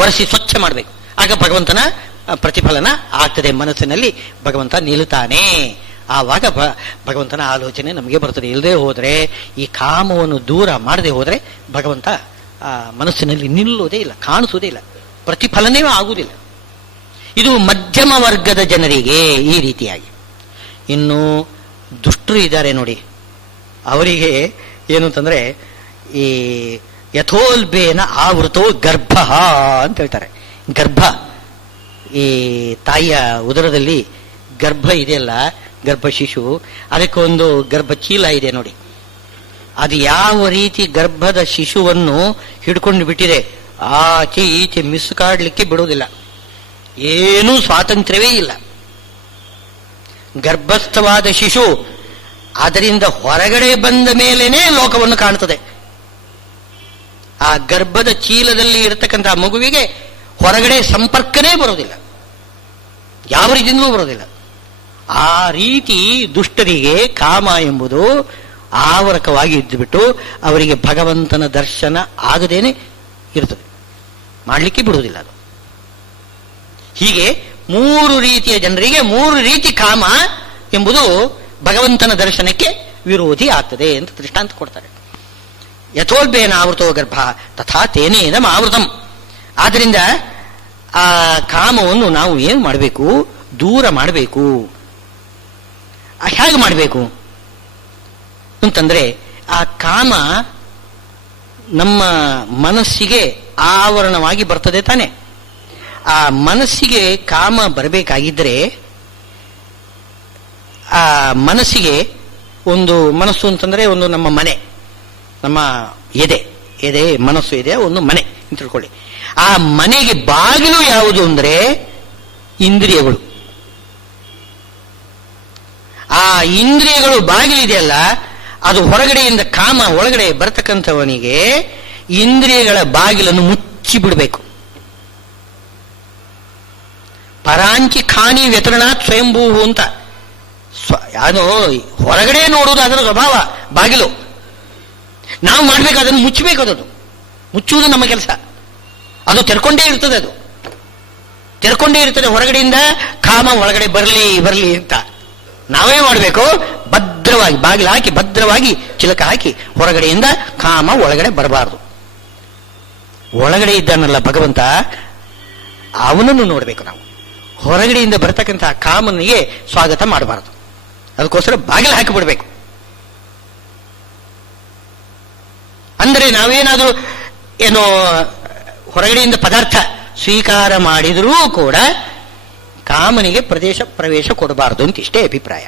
ಒರೆಸಿ ಸ್ವಚ್ಛ ಮಾಡಬೇಕು. ಆಗ ಭಗವಂತನ ಪ್ರತಿಫಲನ ಆಗ್ತದೆ. ಮನಸ್ಸಿನಲ್ಲಿ ಭಗವಂತ ನಿಲ್ಲುತ್ತಾನೆ. ಆವಾಗ ಭಗವಂತನ ಆಲೋಚನೆ ನಮಗೆ ಬರ್ತದೆ. ಇಲ್ಲದೆ ಹೋದರೆ, ಈ ಕಾಮವನ್ನು ದೂರ ಮಾಡದೆ ಹೋದರೆ ಭಗವಂತ ಮನಸ್ಸಿನಲ್ಲಿ ನಿಲ್ಲೋದೇ ಇಲ್ಲ, ಕಾಣಿಸೋದೇ ಇಲ್ಲ, ಪ್ರತಿಫಲನೇ ಆಗುವುದಿಲ್ಲ. ಇದು ಮಧ್ಯಮ ವರ್ಗದ ಜನರಿಗೆ ಈ ರೀತಿಯಾಗಿ. ಇನ್ನು ದುಷ್ಟರು ಇದ್ದಾರೆ ನೋಡಿ, ಅವರಿಗೆ ಏನು ಅಂತಂದ್ರೆ ಈ ಯಥೋಲ್ಬೇನ ಆವೃತೋ ಗರ್ಭ ಅಂತ ಹೇಳ್ತಾರೆ. ಗರ್ಭ, ಈ ತಾಯಿಯ ಉದರದಲ್ಲಿ ಗರ್ಭ ಇದೆಯಲ್ಲ, ಗರ್ಭ ಶಿಶು, ಅದಕ್ಕೊಂದು ಗರ್ಭ ಚೀಲ ಇದೆ ನೋಡಿ. ಅದು ಯಾವ ರೀತಿ ಗರ್ಭದ ಶಿಶುವನ್ನು ಹಿಡ್ಕೊಂಡು ಬಿಟ್ಟಿದೆ, ಆಚೆ ಈಚೆ ಮಿಸುಕಾಡ್ಲಿಕ್ಕೆ ಬಿಡುವುದಿಲ್ಲ, ಏನೂ ಸ್ವಾತಂತ್ರ್ಯವೇ ಇಲ್ಲ. ಗರ್ಭಸ್ಥವಾದ ಶಿಶು ಅದರಿಂದ ಹೊರಗಡೆ ಬಂದ ಮೇಲೇನೆ ಲೋಕವನ್ನು ಕಾಣುತ್ತದೆ. ಆ ಗರ್ಭದ ಚೀಲದಲ್ಲಿ ಇರತಕ್ಕಂತಹ ಮಗುವಿಗೆ ಹೊರಗಡೆ ಸಂಪರ್ಕನೇ ಬರೋದಿಲ್ಲ, ಯಾವ ರೀತಿಯಿಂದಲೂ ಬರೋದಿಲ್ಲ. ಆ ರೀತಿ ದುಷ್ಟರಿಗೆ ಕಾಮ ಎಂಬುದು ಆವರಕವಾಗಿ ಇದ್ದುಬಿಟ್ಟು ಅವರಿಗೆ ಭಗವಂತನ ದರ್ಶನ ಆಗದೇನೆ ಇರ್ತದೆ, ಮಾಡಲಿಕ್ಕೆ ಬಿಡುವುದಿಲ್ಲ ಅದು. ಹೀಗೆ ಮೂರು ರೀತಿಯ ಜನರಿಗೆ ಮೂರು ರೀತಿ ಕಾಮ ಎಂಬುದು ಭಗವಂತನ ದರ್ಶನಕ್ಕೆ ವಿರೋಧಿ ಆಗ್ತದೆ ಅಂತ ದೃಷ್ಟಾಂತ ಕೊಡ್ತಾರೆ. ಯಥೋಲ್ಬೇನ ಆವೃತೋ ಗರ್ಭ ತಥಾ ತೇನೇದಂ ಆವೃತಂ. ಆದ್ದರಿಂದ ಆ ಕಾಮವನ್ನು ನಾವು ಏನು ಮಾಡಬೇಕು, ದೂರ ಮಾಡಬೇಕು. ಹೇಗೆ ಮಾಡಬೇಕು ಅಂತಂದ್ರೆ, ಆ ಕಾಮ ನಮ್ಮ ಮನಸ್ಸಿಗೆ ಆವರಣವಾಗಿ ಬರ್ತದೆ ತಾನೆ. ಆ ಮನಸ್ಸಿಗೆ ಕಾಮ ಬರಬೇಕಾಗಿದ್ದರೆ ಆ ಮನಸ್ಸಿಗೆ ಒಂದು ಮನಸ್ಸು ಅಂತಂದ್ರೆ ಒಂದು ನಮ್ಮ ಮನೆ, ನಮ್ಮ ಎದೆ ಮನಸ್ಸು ಇದೆ, ಒಂದು ಮನೆ ಅಂತ ತಿಳ್ಕೊಳ್ಳಿ. ಆ ಮನೆಗೆ ಬಾಗಿಲು ಯಾವುದು ಅಂದ್ರೆ ಇಂದ್ರಿಯಗಳು. ಆ ಇಂದ್ರಿಯಗಳು ಬಾಗಿಲಿದೆಯಲ್ಲ, ಅದು ಹೊರಗಡೆಯಿಂದ ಕಾಮ ಒಳಗಡೆ ಬರತಕ್ಕಂಥವನಿಗೆ ಇಂದ್ರಿಯಗಳ ಬಾಗಿಲನ್ನು ಮುಚ್ಚಿ ಬಿಡಬೇಕು. ಪರಾಂಚಿ ಖಾನಿ ವ್ಯತರಣಾತ್ ಸ್ವಯಂಭೂ ಅಂತ ಅದು ಹೊರಗಡೆ ನೋಡುವುದು ಅದರ ಸ್ವಭಾವ, ಬಾಗಿಲು. ನಾವು ಮಾಡ್ಬೇಕು, ಅದನ್ನು ಮುಚ್ಚಬೇಕು. ಅದನ್ನು ಮುಚ್ಚುವುದು ನಮ್ಮ ಕೆಲಸ. ಅದು ತೆರ್ಕೊಂಡೇ ಇರ್ತದೆ, ಅದು ತೆರ್ಕೊಂಡೇ ಇರ್ತದೆ. ಹೊರಗಡೆಯಿಂದ ಕಾಮ ಒಳಗಡೆ ಬರಲಿ ಅಂತ ನಾವೇ ಮಾಡಬೇಕು. ಭದ್ರವಾಗಿ ಬಾಗಿಲು ಹಾಕಿ, ಭದ್ರವಾಗಿ ಚಿಲಕ ಹಾಕಿ, ಹೊರಗಡೆಯಿಂದ ಕಾಮ ಒಳಗಡೆ ಬರಬಾರದು. ಒಳಗಡೆ ಇದ್ದಾನಲ್ಲ ಭಗವಂತ, ಅವನನ್ನು ನೋಡಬೇಕು ನಾವು. ಹೊರಗಡೆಯಿಂದ ಬರತಕ್ಕಂತಹ ಕಾಮನಿಗೆ ಸ್ವಾಗತ ಮಾಡಬಾರದು. ಅದಕ್ಕೋಸ್ಕರ ಬಾಗಿಲು ಹಾಕಿಬಿಡ್ಬೇಕು. ಅಂದರೆ ನಾವೇನಾದರೂ ಏನೋ ಹೊರಗಡೆಯಿಂದ ಪದಾರ್ಥ ಸ್ವೀಕಾರ ಮಾಡಿದರೂ ಕೂಡ ಕಾಮನಿಗೆ ಪ್ರವೇಶ ಕೊಡಬಾರದು ಅಂತ ಇಷ್ಟೇ ಅಭಿಪ್ರಾಯ.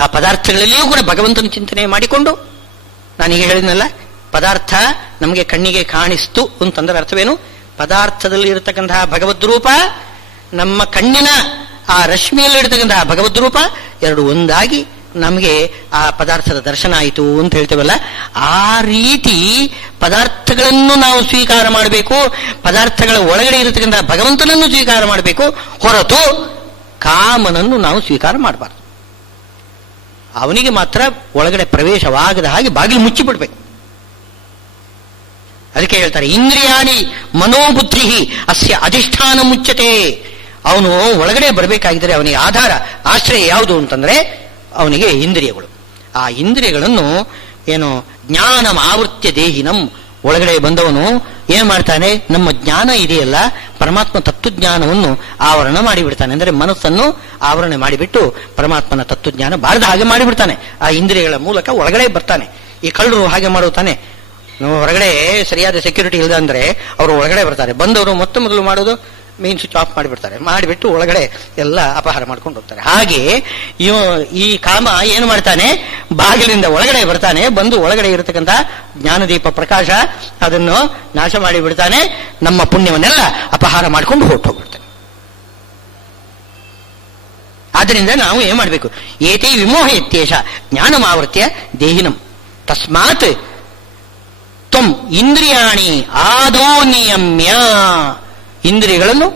ಆ ಪದಾರ್ಥಗಳಲ್ಲಿಯೂ ಕೂಡ ಭಗವಂತನ ಚಿಂತನೆ ಮಾಡಿಕೊಂಡು, ನಾನೀಗ ಹೇಳಿದ್ನಲ್ಲ, ಪದಾರ್ಥ ನಮಗೆ ಕಣ್ಣಿಗೆ ಕಾಣಿಸ್ತು ಅಂತಂದ್ರೆ ಅರ್ಥವೇನು? ಪದಾರ್ಥದಲ್ಲಿ ಇರತಕ್ಕಂತಹ ಭಗವದ್ರೂಪ, ನಮ್ಮ ಕಣ್ಣಿನ ಆ ರಶ್ಮಿಯಲ್ಲಿ ಇರತಕ್ಕಂತಹ ಭಗವದ್ರೂಪ ಎರಡು ಒಂದಾಗಿ ನಮಗೆ ಆ ಪದಾರ್ಥದ ದರ್ಶನ ಆಯಿತು ಅಂತ ಹೇಳ್ತೇವಲ್ಲ, ಆ ರೀತಿ ಪದಾರ್ಥಗಳನ್ನು ನಾವು ಸ್ವೀಕಾರ ಮಾಡಬೇಕು. ಪದಾರ್ಥಗಳ ಒಳಗಡೆ ಇರತಕ್ಕಂತಹ ಭಗವಂತನನ್ನು ಸ್ವೀಕಾರ ಮಾಡಬೇಕು, ಹೊರತು ಕಾಮನನ್ನು ನಾವು ಸ್ವೀಕಾರ ಮಾಡಬಾರ್ದು. ಅವನಿಗೆ ಮಾತ್ರ ಒಳಗಡೆ ಪ್ರವೇಶವಾಗದ ಹಾಗೆ ಬಾಗಿಲು ಮುಚ್ಚಿಬಿಡ್ಬೇಕು. ಅದಕ್ಕೆ ಹೇಳ್ತಾರೆ, ಇಂದ್ರಿಯಾಣಿ ಮನೋಬುದ್ಧಿ ಅಸ್ಯ ಅಧಿಷ್ಠಾನ ಮುಚ್ಚತೆ. ಅವನು ಒಳಗಡೆ ಬರಬೇಕಾಗಿದ್ದರೆ ಅವನಿಗೆ ಆಶ್ರಯ ಯಾವುದು ಅಂತಂದ್ರೆ ಅವನಿಗೆ ಇಂದ್ರಿಯಗಳು. ಆ ಇಂದ್ರಿಯಗಳನ್ನು ಏನು ಜ್ಞಾನ ಆವೃತ್ಯ ದೇಹಿನಂ, ಒಳಗಡೆ ಬಂದವನು ಏನ್ ಮಾಡ್ತಾನೆ? ನಮ್ಮ ಜ್ಞಾನ ಇದೆಯಲ್ಲ, ಪರಮಾತ್ಮ ತತ್ವಜ್ಞಾನವನ್ನು ಆವರಣ ಮಾಡಿಬಿಡ್ತಾನೆ. ಅಂದರೆ ಮನಸ್ಸನ್ನು ಆವರಣ ಮಾಡಿಬಿಟ್ಟು ಪರಮಾತ್ಮನ ತತ್ವಜ್ಞಾನ ಬಾರದ ಹಾಗೆ ಮಾಡಿಬಿಡ್ತಾನೆ. ಆ ಇಂದ್ರಿಯಗಳ ಮೂಲಕ ಒಳಗಡೆ ಬರ್ತಾನೆ. ಈ ಕಳ್ಳರು ಹಾಗೆ ಮಾಡುತ್ತಾನೆ. ಹೊರಗಡೆ ಸರಿಯಾದ ಸೆಕ್ಯೂರಿಟಿ ಇಲ್ಲದ ಅಂದ್ರೆ ಅವರು ಒಳಗಡೆ ಬರ್ತಾರೆ. ಬಂದವರು ಮೊದಲು ಮಾಡೋದು ಮೇನ್ ಸ್ವಿಚ್ ಆಫ್ ಮಾಡಿಬಿಡ್ತಾರೆ. ಮಾಡಿಬಿಟ್ಟು ಒಳಗಡೆ ಎಲ್ಲ ಅಪಹಾರ ಮಾಡ್ಕೊಂಡು ಹೋಗ್ತಾರೆ. ಹಾಗೆ ಈ ಕಾಮ ಏನು ಮಾಡ್ತಾನೆ? ಬಾಗಿಲಿಂದ ಒಳಗಡೆ ಬರ್ತಾನೆ. ಬಂದು ಒಳಗಡೆ ಇರತಕ್ಕಂಥ ಜ್ಞಾನದೀಪ ಪ್ರಕಾಶ ಅದನ್ನು ನಾಶ ಮಾಡಿಬಿಡ್ತಾನೆ. ನಮ್ಮ ಪುಣ್ಯವನ್ನೆಲ್ಲ ಅಪಹಾರ ಮಾಡ್ಕೊಂಡು ಹೊರಟೋಗ್ಬಿಡ್ತಾನೆ. ಆದ್ದರಿಂದ ನಾವು ಏನ್ ಮಾಡಬೇಕು? ಏತೈ ವಿಮೋಹ ಇತ್ಯೇಷ ಜ್ಞಾನಮಾವೃತ್ಯ ದೇಹಿನಂ ತಸ್ಮಾತ್ ತ್ವಂ ಇಂದ್ರಿಯಾಣಿ ಆದೋ ನಿಯಮ್ಯ. ಇಂದ್ರಿಯಗಳನ್ನು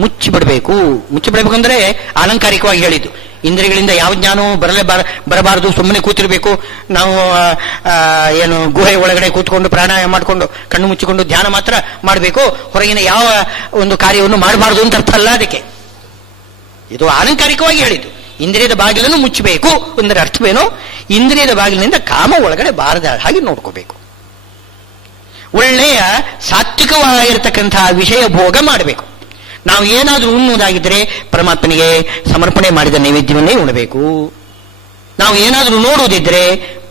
ಮುಚ್ಚಿಬಿಡಬೇಕು. ಮುಚ್ಚಿಬಿಡಬೇಕು ಅಂದ್ರೆ ಅಲಂಕಾರಿಕವಾಗಿ ಹೇಳಿದ್ದು. ಇಂದ್ರಿಯಗಳಿಂದ ಯಾವ ಜ್ಞಾನವೂ ಬರಬಾರದು. ಸುಮ್ಮನೆ ಕೂತಿರ್ಬೇಕು. ನಾವು ಏನು ಗುಹೆ ಒಳಗಡೆ ಕೂತ್ಕೊಂಡು ಪ್ರಾಣಾಯಾಮ ಮಾಡಿಕೊಂಡು ಕಣ್ಣು ಮುಚ್ಚಿಕೊಂಡು ಧ್ಯಾನ ಮಾತ್ರ ಮಾಡಬೇಕು. ಹೊರಗಿನ ಯಾವ ಒಂದು ಕಾರ್ಯವನ್ನು ಮಾಡಬಾರದು ಅಂತ ಅರ್ಥ ಅಲ್ಲ. ಅದಕ್ಕೆ ಇದು ಅಲಂಕಾರಿಕವಾಗಿ ಹೇಳಿದ್ದು. ಇಂದ್ರಿಯದ ಬಾಗಿಲನ್ನು ಮುಚ್ಚಬೇಕು ಅಂದರೆ ಅರ್ಥವೇನು? ಇಂದ್ರಿಯದ ಬಾಗಿಲಿನಿಂದ ಕಾಮ ಒಳಗಡೆ ಬಾರದ ಹಾಗೆ ನೋಡ್ಕೋಬೇಕು. ಒಳ್ಳೆಯ ಸಾತ್ವಿಕವಾಗಿರತಕ್ಕಂತಹ ವಿಷಯ ಭೋಗ ಮಾಡಬೇಕು. ನಾವು ಏನಾದರೂ ಉಣ್ಣುವುದಾಗಿದ್ದರೆ ಪರಮಾತ್ಮನಿಗೆ ಸಮರ್ಪಣೆ ಮಾಡಿದ ನೈವೇದ್ಯವನ್ನೇ ಉಣಬೇಕು. ನಾವು ಏನಾದರೂ ನೋಡುವುದಿದ್ರೆ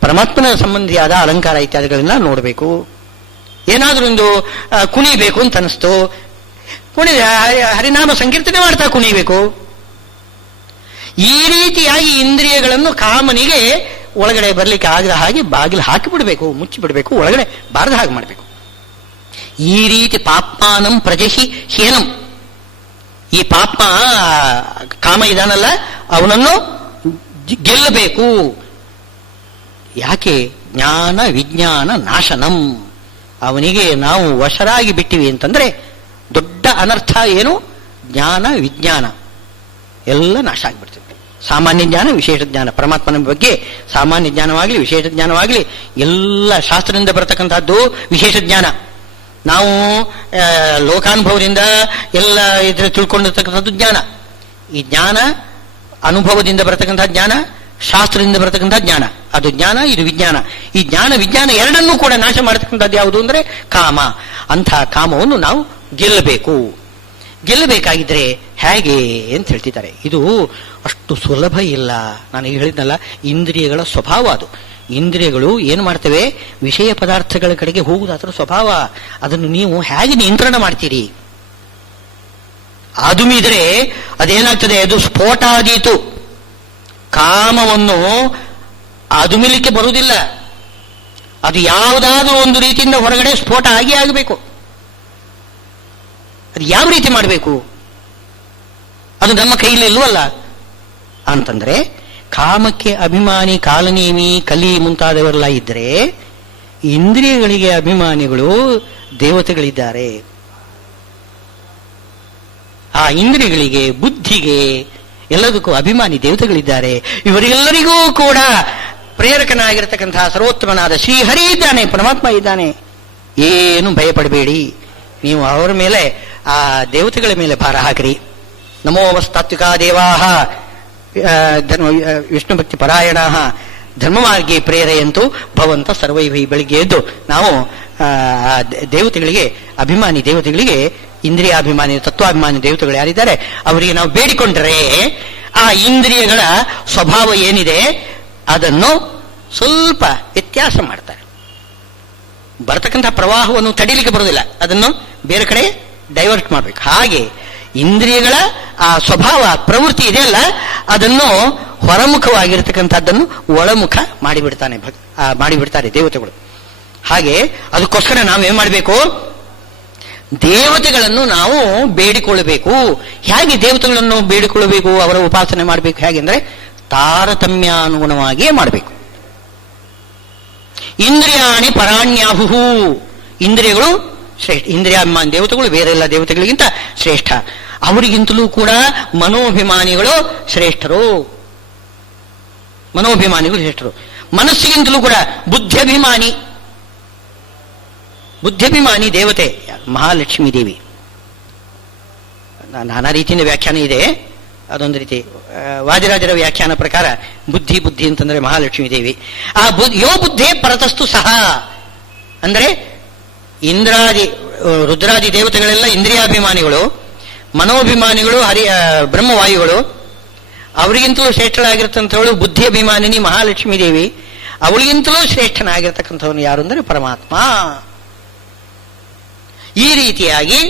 ಪರಮಾತ್ಮನ ಸಂಬಂಧಿಯಾದ ಅಲಂಕಾರ ಇತ್ಯಾದಿಗಳನ್ನ ನೋಡಬೇಕು. ಏನಾದರೂ ಒಂದು ಕುಣಿಬೇಕು ಅಂತ ಅನಿಸ್ತು, ಹರಿನಾಮ ಸಂಕೀರ್ತನೆ ಮಾಡ್ತಾ ಕುಣಿಬೇಕು. ಈ ರೀತಿಯಾಗಿ ಇಂದ್ರಿಯಗಳನ್ನು ಕಾಮನಿಗೆ ಒಳಗಡೆ ಬರಲಿಕ್ಕೆ ಆಗದ ಹಾಗೆ ಬಾಗಿಲು ಹಾಕಿಬಿಡಬೇಕು, ಮುಚ್ಚಿಬಿಡಬೇಕು, ಒಳಗಡೆ ಬಾರದ ಹಾಗೆ ಮಾಡಬೇಕು. ಈ ರೀತಿ ಪಾಪ್ಮಾನಂ ಪ್ರಜಹಿ ಹೀನಂ. ಈ ಪಾಪ ಕಾಮ ಇದಾನಲ್ಲ, ಅವನನ್ನು ಗೆಲ್ಲಬೇಕು. ಯಾಕೆ? ಜ್ಞಾನ ವಿಜ್ಞಾನ ನಾಶನಂ. ಅವನಿಗೆ ನಾವು ವಶರಾಗಿ ಬಿಟ್ಟಿವಿ ಅಂತಂದ್ರೆ ದೊಡ್ಡ ಅನರ್ಥ ಏನು? ಜ್ಞಾನ ವಿಜ್ಞಾನ ಎಲ್ಲ ನಾಶ ಆಗಿಬಿಡ್ತದೆ. ಸಾಮಾನ್ಯ ಜ್ಞಾನ, ವಿಶೇಷ ಜ್ಞಾನ, ಪರಮಾತ್ಮನ ಬಗ್ಗೆ ಸಾಮಾನ್ಯ ಜ್ಞಾನವಾಗಲಿ ವಿಶೇಷ ಜ್ಞಾನವಾಗಲಿ ಎಲ್ಲ ಶಾಸ್ತ್ರದಿಂದ ಬರತಕ್ಕಂಥದ್ದು ವಿಶೇಷ ಜ್ಞಾನ. ನಾವು ಲೋಕಾನುಭವದಿಂದ ಎಲ್ಲ ಇದ್ರ ತಿಳ್ಕೊಂಡಿರ್ತಕ್ಕಂಥದ್ದು ಜ್ಞಾನ. ಈ ಜ್ಞಾನ ಅನುಭವದಿಂದ ಬರತಕ್ಕಂಥ ಜ್ಞಾನ, ಶಾಸ್ತ್ರದಿಂದ ಬರತಕ್ಕಂಥ ಜ್ಞಾನ, ಅದು ಜ್ಞಾನ, ಇದು ವಿಜ್ಞಾನ. ಈ ಜ್ಞಾನ ವಿಜ್ಞಾನ ಎರಡನ್ನೂ ಕೂಡ ನಾಶ ಮಾಡತಕ್ಕಂಥದ್ದು ಯಾವುದು ಅಂದ್ರೆ ಕಾಮ. ಅಂಥ ಕಾಮವನ್ನು ನಾವು ಗೆಲ್ಲಬೇಕು. ಗೆಲ್ಲಬೇಕಾಗಿದ್ರೆ ಹೇಗೆ ಅಂತ ಹೇಳ್ತಿದ್ದಾರೆ. ಇದು ಅಷ್ಟು ಸುಲಭ ಇಲ್ಲ. ನಾನು ಈಗ ಹೇಳಿದ್ನಲ್ಲ, ಇಂದ್ರಿಯಗಳ ಸ್ವಭಾವ ಅದು. ಇಂದ್ರಿಯಗಳು ಏನು ಮಾಡ್ತವೆ? ವಿಷಯ ಪದಾರ್ಥಗಳ ಕಡೆಗೆ ಹೋಗುವುದಾದ್ರ ಸ್ವಭಾವ. ಅದನ್ನು ನೀವು ಹೇಗೆ ನಿಯಂತ್ರಣ ಮಾಡ್ತೀರಿ? ಅದು ಮೀದರೆ ಅದೇನಾಗ್ತದೆ? ಅದು ಸ್ಫೋಟ ಆದೀತು. ಕಾಮವನ್ನು ಅದುಮಿಲಿಕ್ಕೆ ಬರುವುದಿಲ್ಲ. ಅದು ಯಾವುದಾದ್ರೂ ಒಂದು ರೀತಿಯಿಂದ ಹೊರಗಡೆ ಸ್ಫೋಟ ಆಗಿ ಆಗಬೇಕು. ಅದು ಯಾವ ರೀತಿ ಮಾಡಬೇಕು, ಅದು ನಮ್ಮ ಕೈಯಲ್ಲಿ ಇಲ್ವಲ್ಲ ಅಂತಂದ್ರೆ, ಕಾಮಕ್ಕೆ ಅಭಿಮಾನಿ ಕಾಲನೇಮಿ ಕಲಿ ಮುಂತಾದವರೆಲ್ಲ ಇದ್ರೆ, ಇಂದ್ರಿಯಗಳಿಗೆ ಅಭಿಮಾನಿಗಳು ದೇವತೆಗಳಿದ್ದಾರೆ. ಆ ಇಂದ್ರಿಯಗಳಿಗೆ, ಬುದ್ಧಿಗೆ, ಎಲ್ಲದಕ್ಕೂ ಅಭಿಮಾನಿ ದೇವತೆಗಳಿದ್ದಾರೆ. ಇವರೆಲ್ಲರಿಗೂ ಕೂಡ ಪ್ರೇರಕನಾಗಿರ್ತಕ್ಕಂತಹ ಸರ್ವೋತ್ತಮನಾದ ಶ್ರೀಹರಿ ಇದ್ದಾನೆ, ಪರಮಾತ್ಮ ಇದ್ದಾನೆ. ಏನು ಭಯಪಡಬೇಡಿ, ನೀವು ಅವರ ಮೇಲೆ, ಆ ದೇವತೆಗಳ ಮೇಲೆ ಭಾರ ಹಾಕಿರಿ. ನಮೋವಸ್ತಾತ್ವಿಕಾ ದೇವಾಹ ವಿಷ್ಣು ಭಕ್ತಿ ಪರಾಯಣ ಧರ್ಮಮಾರ್ಗಿ ಪ್ರೇರೆಯಂತು ಭವಂತ ಸರ್ವೈಭೈ. ಬೆಳಿಗ್ಗೆ ಎದ್ದು ನಾವು ದೇವತೆಗಳಿಗೆ, ಅಭಿಮಾನಿ ದೇವತೆಗಳಿಗೆ, ಇಂದ್ರಿಯಾಭಿಮಾನಿ ತತ್ವಾಭಿಮಾನಿ ದೇವತೆಗಳು ಯಾರಿದ್ದಾರೆ ಅವರಿಗೆ ನಾವು ಬೇಡಿಕೊಂಡ್ರೆ ಆ ಇಂದ್ರಿಯಗಳ ಸ್ವಭಾವ ಏನಿದೆ ಅದನ್ನು ಸ್ವಲ್ಪ ವ್ಯತ್ಯಾಸ ಮಾಡ್ತಾರೆ. ಬರತಕ್ಕಂಥ ಪ್ರವಾಹವನ್ನು ತಡಿಲಿಕ್ಕೆ ಬರುವುದಿಲ್ಲ, ಅದನ್ನು ಬೇರೆ ಕಡೆ ಡೈವರ್ಟ್ ಮಾಡಬೇಕು. ಹಾಗೆ ಇಂದ್ರಿಯಗಳ ಆ ಸ್ವಭಾವ ಪ್ರವೃತ್ತಿ ಇದೆಯಲ್ಲ, ಅದನ್ನು ಹೊರಮುಖವಾಗಿರ್ತಕ್ಕಂಥದ್ದನ್ನು ಒಳಮುಖ ಮಾಡಿಬಿಡ್ತಾರೆ ದೇವತೆಗಳು. ಹಾಗೆ ಅದಕ್ಕೋಸ್ಕರ ನಾವೇನ್ ಮಾಡಬೇಕು, ದೇವತೆಗಳನ್ನು ನಾವು ಬೇಡಿಕೊಳ್ಳಬೇಕು. ಹೇಗೆ ದೇವತೆಗಳನ್ನು ಬೇಡಿಕೊಳ್ಳಬೇಕು, ಅವರ ಉಪಾಸನೆ ಮಾಡಬೇಕು ಹೇಗೆ ಅಂದ್ರೆ ತಾರತಮ್ಯಾನುಗುಣವಾಗಿಯೇ ಮಾಡಬೇಕು. ಇಂದ್ರಿಯಾಣಿ ಪರಾಣ್ಯಾಹುಹು, ಇಂದ್ರಿಯಗಳು ಶ್ರೇಷ್ಠ. ಇಂದ್ರಿಯಾಭಿಮಾನಿ ದೇವತೆಗಳು ಬೇರೆಲ್ಲ ದೇವತೆಗಳಿಗಿಂತ ಶ್ರೇಷ್ಠ. ಅವರಿಗಿಂತಲೂ ಕೂಡ ಮನೋಭಿಮಾನಿಗಳು ಶ್ರೇಷ್ಠರು. ಮನೋಭಿಮಾನಿಗಳು ಶ್ರೇಷ್ಠರು. ಮನಸ್ಸಿಗಿಂತಲೂ ಕೂಡ ಬುದ್ಧಿಭಿಮಾನಿ ದೇವತೆ ಮಹಾಲಕ್ಷ್ಮೀ ದೇವಿ. ನಾನಾ ರೀತಿಯಿಂದ ವ್ಯಾಖ್ಯಾನ ಇದೆ. ಅದೊಂದು ರೀತಿ ವಾದಿರಾಜರ ವ್ಯಾಖ್ಯಾನ ಪ್ರಕಾರ ಬುದ್ಧಿ ಅಂತಂದ್ರೆ ಮಹಾಲಕ್ಷ್ಮೀ ದೇವಿ. ಆ ಯೋ ಬುದ್ಧೇ ಪರತಸ್ತು ಸಹ ಅಂದ್ರೆ ಇಂದ್ರಾದಿ ರುದ್ರಾದಿ ದೇವತೆಗಳೆಲ್ಲ ಇಂದ್ರಿಯಾಭಿಮಾನಿಗಳು, ಮನೋಭಿಮಾನಿಗಳು ಬ್ರಹ್ಮವಾಯುಗಳು. ಅವರಿಗಿಂತಲೂ ಶ್ರೇಷ್ಠಳಾಗಿರ್ತಕ್ಕಂಥವಳು ಬುದ್ಧಿ ಅಭಿಮಾನಿನಿ ಮಹಾಲಕ್ಷ್ಮೀ ದೇವಿ. ಅವಳಿಗಿಂತಲೂ ಶ್ರೇಷ್ಠನಾಗಿರ್ತಕ್ಕಂಥವನು ಯಾರು ಅಂದರೆ ಪರಮಾತ್ಮ. ಈ ರೀತಿಯಾಗಿ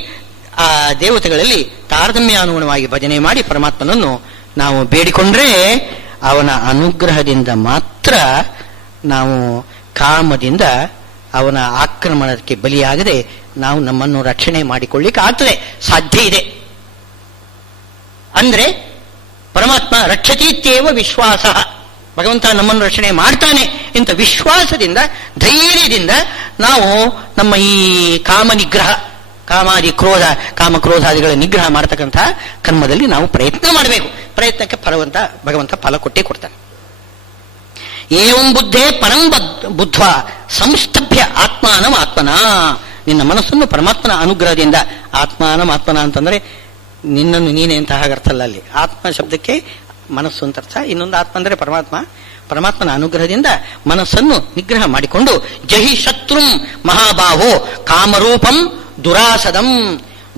ಆ ದೇವತೆಗಳಲ್ಲಿ ತಾರತಮ್ಯಾನುಗುಣವಾಗಿ ಭಜನೆ ಮಾಡಿ ಪರಮಾತ್ಮನನ್ನು ನಾವು ಬೇಡಿಕೊಂಡ್ರೆ ಅವನ ಅನುಗ್ರಹದಿಂದ ಮಾತ್ರ ನಾವು ಕಾಮದಿಂದ ಅವನ ಆಕ್ರಮಣಕ್ಕೆ ಬಲಿಯಾಗದೆ ನಾವು ನಮ್ಮನ್ನು ರಕ್ಷಣೆ ಮಾಡಿಕೊಳ್ಳಿಕ್ಕೆ ಆಗ್ತದೆ, ಸಾಧ್ಯ ಇದೆ. ಅಂದ್ರೆ ಪರಮಾತ್ಮ ರಕ್ಷತೀತ್ಯೇವ ವಿಶ್ವಾಸ, ಭಗವಂತ ನಮ್ಮನ್ನು ರಕ್ಷಣೆ ಮಾಡ್ತಾನೆ ಇಂಥ ವಿಶ್ವಾಸದಿಂದ, ಧೈರ್ಯದಿಂದ ನಾವು ನಮ್ಮ ಈ ಕಾಮ ನಿಗ್ರಹ, ಕಾಮಕ್ರೋಧಾದಿಗಳ ನಿಗ್ರಹ ಮಾಡತಕ್ಕಂತಹ ಕರ್ಮದಲ್ಲಿ ನಾವು ಪ್ರಯತ್ನ ಮಾಡಬೇಕು. ಪ್ರಯತ್ನಕ್ಕೆ ಭಗವಂತ ಫಲ ಕೊಟ್ಟೇ ಕೊಡ್ತಾನೆ. ಏವಂ ಬುದ್ಧೇ ಪರಂ ಬುದ್ಧ್ವ ಸಂಸ್ಥಭ್ಯ ಆತ್ಮಾನಂ ಆತ್ಮನ, ನಿನ್ನ ಮನಸ್ಸನ್ನು ಪರಮಾತ್ಮನ ಅನುಗ್ರಹದಿಂದ, ಆತ್ಮಾನಂ ಆತ್ಮನ ಅಂತಂದ್ರೆ ನಿನ್ನನ್ನು ನೀನೆ ಅಂತ ಹಾಗರ್ಥ ಅಲ್ಲ. ಅಲ್ಲಿ ಆತ್ಮ ಶಬ್ದಕ್ಕೆ ಮನಸ್ಸು ಅಂತ ಅರ್ಥ, ಇನ್ನೊಂದು ಆತ್ಮ ಅಂದ್ರೆ ಪರಮಾತ್ಮನ ಅನುಗ್ರಹದಿಂದ ಮನಸ್ಸನ್ನು ನಿಗ್ರಹ ಮಾಡಿಕೊಂಡು ಜಹಿ ಶತ್ರುಂ ಮಹಾಬಾಹೋ ಕಾಮರೂಪಂ ದುರಾಸದಂ,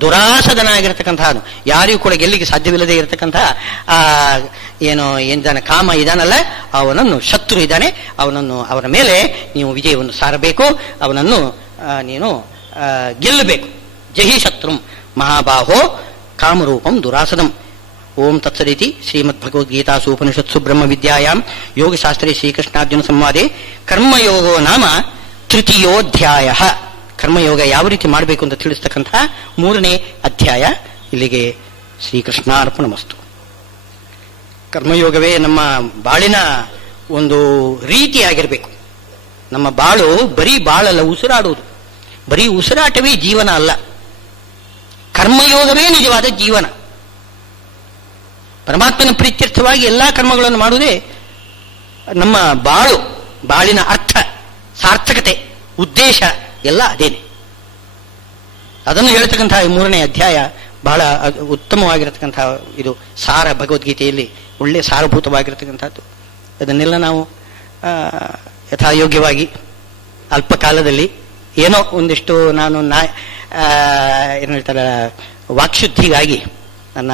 ದುರಾಸದನಾಗಿರ್ತಕ್ಕಂಥದ್ದು, ಯಾರಿಗೂ ಕೂಡ ಗೆಲ್ಲಿಗೆ ಸಾಧ್ಯವಿಲ್ಲದೆ ಇರತಕ್ಕಂತಹ ಏನಿದ್ದಾನೆ ಕಾಮ ಇದಾನಲ್ಲ, ಅವನನ್ನು ಶತ್ರು ಇದ್ದಾನೆ, ಅವನ ಮೇಲೆ ನೀವು ವಿಜಯವನ್ನು ಸಾರಬೇಕು, ಅವನನ್ನು ನೀನು ಗೆಲ್ಲಬೇಕು. ಜಹಿ ಶತ್ರುಂ ಮಹಾಬಾಹೋ ಕಾಮರೂಪಂ ದುರಾಸದಂ. ಓಂ ತತ್ಸದಿತಿ ಶ್ರೀಮದ್ಭಗವದ್ಗೀತಾಸು ಉಪನಿಷತ್ಸು ಬ್ರಹ್ಮ ವಿದ್ಯಾಯಾಂ ಯೋಗಶಾಸ್ತ್ರೇ ಶ್ರೀಕೃಷ್ಣಾರ್ಜುನ ಸಂವಾದೆ ಕರ್ಮಯೋಗೋ ನಾಮ ತೃತೀಯೋಧ್ಯಾಯ. ಕರ್ಮಯೋಗ ಯಾವ ರೀತಿ ಮಾಡಬೇಕು ಅಂತ ತಿಳಿಸ್ತಕ್ಕಂತಹ 3ನೇ ಅಧ್ಯಾಯ. ಇಲ್ಲಿಗೆ ಶ್ರೀಕೃಷ್ಣಾರ್ಪಣಮಸ್ತು. ಕರ್ಮಯೋಗವೇ ನಮ್ಮ ಬಾಳಿನ ಒಂದು ರೀತಿಯಾಗಿರಬೇಕು. ನಮ್ಮ ಬಾಳು ಬರೀ ಬಾಳಲ್ಲ, ಉಸಿರಾಡುವುದು. ಬರೀ ಉಸಿರಾಟವೇ ಜೀವನ ಅಲ್ಲ, ಕರ್ಮಯೋಗವೇ ನಿಜವಾದ ಜೀವನ. ಪರಮಾತ್ಮನ ಪ್ರೀತ್ಯರ್ಥವಾಗಿ ಎಲ್ಲಾ ಕರ್ಮಗಳನ್ನು ಮಾಡುವುದೇ ನಮ್ಮ ಬಾಳಿನ ಅರ್ಥ, ಸಾರ್ಥಕತೆ, ಉದ್ದೇಶ ಎಲ್ಲ ಅದೇನೆ. ಅದನ್ನು ಹೇಳ್ತಕ್ಕಂತಹ 3ನೇ ಅಧ್ಯಾಯ ಬಹಳ ಉತ್ತಮವಾಗಿರತಕ್ಕಂತಹ ಇದು ಸಾರ, ಭಗವದ್ಗೀತೆಯಲ್ಲಿ ಒಳ್ಳೆ ಸಾರಭೂತವಾಗಿರತಕ್ಕಂಥದ್ದು. ಅದನ್ನೆಲ್ಲ ನಾವು ಯಥಾಯೋಗ್ಯವಾಗಿ ಅಲ್ಪ ಕಾಲದಲ್ಲಿ ಏನೋ ಒಂದಿಷ್ಟು ನಾನು ಏನು ಹೇಳ್ತಾರೆ ವಾಕ್ಶುದ್ಧಿಗಾಗಿ, ನನ್ನ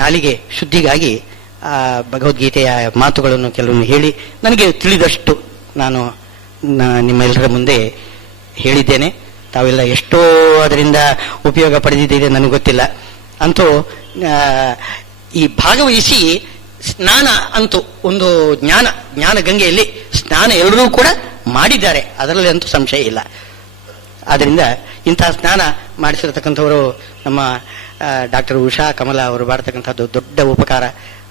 ನಾಲಿಗೆ ಶುದ್ಧಿಗಾಗಿ ಭಗವದ್ಗೀತೆಯ ಮಾತುಗಳನ್ನು ಕೆಲವೊಂದು ಹೇಳಿ ನನಗೆ ತಿಳಿದಷ್ಟು ನಾನು ನಿಮ್ಮೆಲ್ಲರ ಮುಂದೆ ಹೇಳಿದ್ದೇನೆ. ತಾವೆಲ್ಲ ಎಷ್ಟೋ ಅದರಿಂದ ಉಪಯೋಗ ಪಡೆದಿದ್ದೀರಿ ನನಗೆ ಗೊತ್ತಿಲ್ಲ. ಅಂತೂ ಈ ಭಾಗವಹಿಸಿ ಸ್ನಾನ ಅಂತೂ ಒಂದು ಜ್ಞಾನ ಗಂಗೆಯಲ್ಲಿ ಸ್ನಾನ ಎಲ್ಲರೂ ಕೂಡ ಮಾಡಿದ್ದಾರೆ, ಅದರಲ್ಲಿ ಅಂತೂ ಸಂಶಯ ಇಲ್ಲ. ಆದ್ದರಿಂದ ಇಂತಹ ಸ್ನಾನ ಮಾಡಿಸಿರತಕ್ಕಂಥವರು ನಮ್ಮ ಡಾಕ್ಟರ್ ಉಷಾ ಕಮಲ ಅವರು ಮಾಡತಕ್ಕಂಥದ್ದು ದೊಡ್ಡ ಉಪಕಾರ.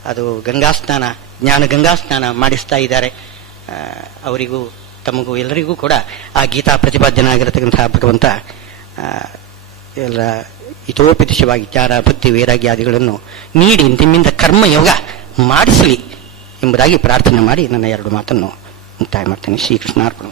ಅದು ಗಂಗಾ ಸ್ನಾನ, ಜ್ಞಾನ ಗಂಗಾ ಸ್ನಾನ ಮಾಡಿಸ್ತಾ ಇದ್ದಾರೆ. ಅವರಿಗೂ ತಮಗೂ ಎಲ್ಲರಿಗೂ ಕೂಡ ಆ ಗೀತಾ ಪ್ರತಿಪಾದ್ಯನಾಗಿರತಕ್ಕಂತಹ ಭಗವಂತ ಎಲ್ಲ ಹಿತೋಪದೇಶವಾಗಿ ಜ್ಞಾನ ಭಕ್ತಿ ವೈರಾಗ್ಯಾದಿಗಳನ್ನು ನೀಡಿ ನಿಮ್ಮಿಂದ ಕರ್ಮಯೋಗ ಮಾಡಿಸಲಿ ಎಂಬುದಾಗಿ ಪ್ರಾರ್ಥನೆ ಮಾಡಿ ನನ್ನ ಎರಡು ಮಾತನ್ನು ಮುಕ್ತಾಯ ಮಾಡ್ತೇನೆ. ಶ್ರೀಕೃಷ್ಣಾರ್ಪಣ.